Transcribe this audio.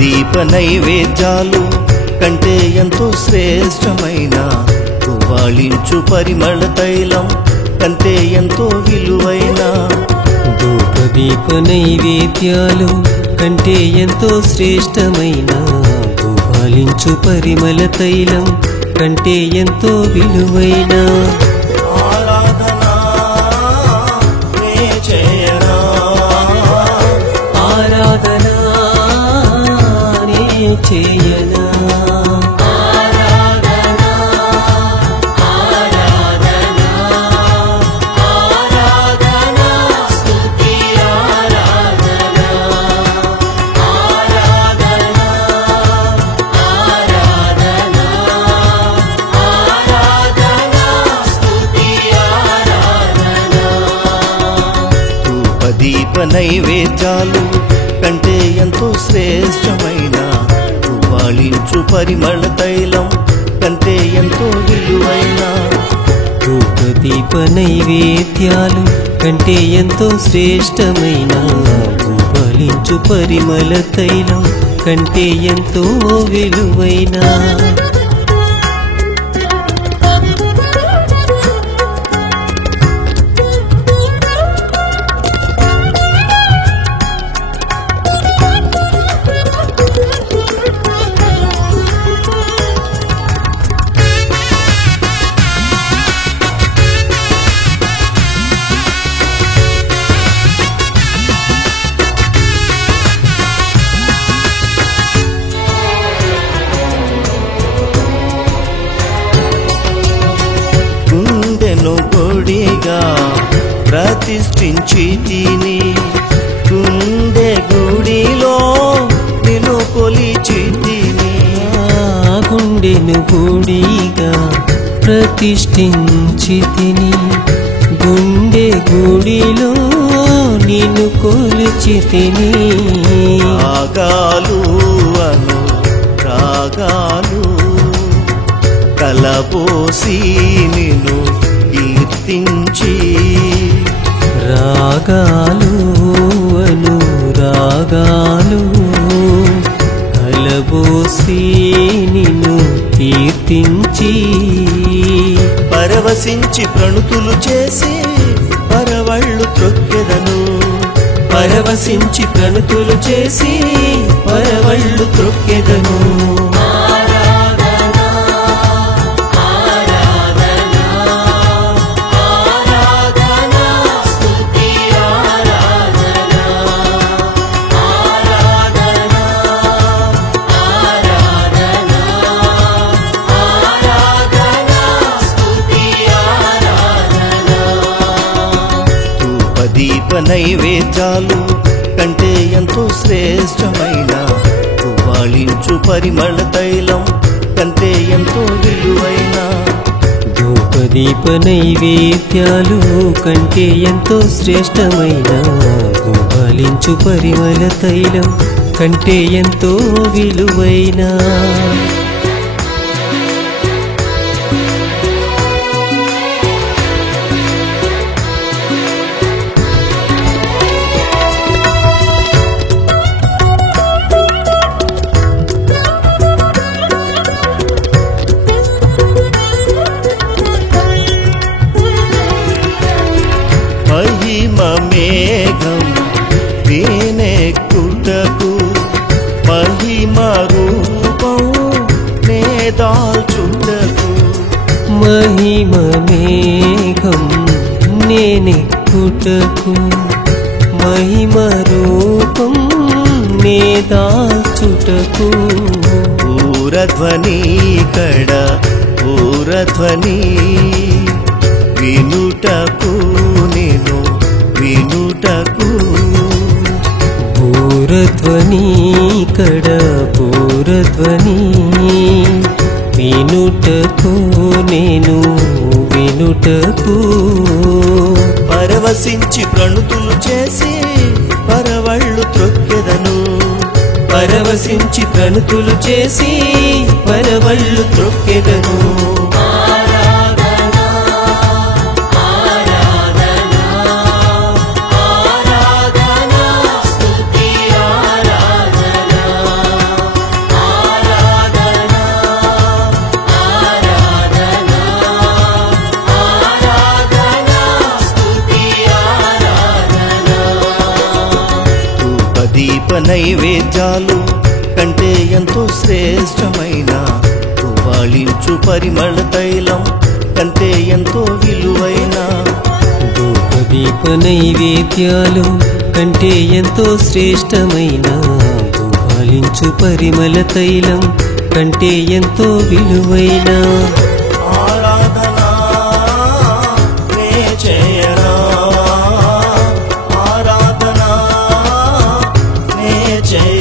ధూపదీప నైవేద్యాలు కంటే ఎంతో శ్రేష్టమైన తువాళించు పరిమళ తైలం కంటే ఎంతో విలువైన ధూపదీప నైవేద్యాలు కంటే ఎంతో శ్రేష్టమైన తువాళించు పరిమళ తైలం కంటే ఎంతో విలువైన చేయనా ధూపదీప నైవేద్యాలు కంటే ఎంతో శ్రేష్టమైన తువాళించు పరిమళ తైలం కంటే ఎంతో విలువైన ధూపదీప నైవేద్యాలు కంటే ఎంతో శ్రేష్టమైన తువాళించు పరిమళ తైలం కంటే ఎంతో విలువైన గుడిగా ప్రతిష్ఠించి తిని గుండె గుడిలో నిన్ను కొలిచి తిని గుండెను గుడిగా ప్రతిష్ఠించి తిని గుండె గుడిలో నిన్ను కొలిచి తిని రాగాలు అను రాగాలు కలబోసి నిన్ను కీర్తించి రాగాలు అనురాగాలు కలబోసి నిన్ను కీర్తించి పరవశించి ప్రణుతులు చేసి పరవళ్ళు త్రొక్కెదను పరవశించి ప్రణుతులు చేసి పరవళ్ళు త్రొక్కెదను ధూపదీప నైవేద్యాలు కంటే ఎంతో శ్రేష్టమైన తువాళించు పరిమళ తైలం కంటే ఎంతో విలువైన ధూపదీప నైవేద్యాలు కంటే ఎంతో శ్రేష్టమైన తువాళించు పరిమళ తైలం కంటే ఎంతో విలువైన మహిమ మేఘం నేనెక్కుటకు మహిమ రూపం నే దాల్చుటకు మహిమ మేఘం నేనెక్కుటకు మహిమ రూపం నే దాల్చుటకు ఊరధ్వని కడ ఊరధ్వని వినుటకు నేను వినుటకు పూరధ్వని కడ పూరధ్వని వినుటకు నేను వినుటకు పరవశించి ప్రణుతులు చేసి పరవళ్ళు త్రొక్కెదను పరవశించి ప్రణుతులు చేసి పరవళ్ళు త్రొక్కెదను నైవేద్యాలు కంటే ఎంతో శ్రేష్టమైన తువాళించు పరిమళ తైలం కంటే ఎంతో విలువైన ధూపదీప నైవేద్యాలు కంటే ఎంతో శ్రేష్టమైన ధూపాలించు పరిమళ తైలం కంటే ఎంతో విలువైన ఆరాధనా నే చేయనా ఆరాధనా నే చేయ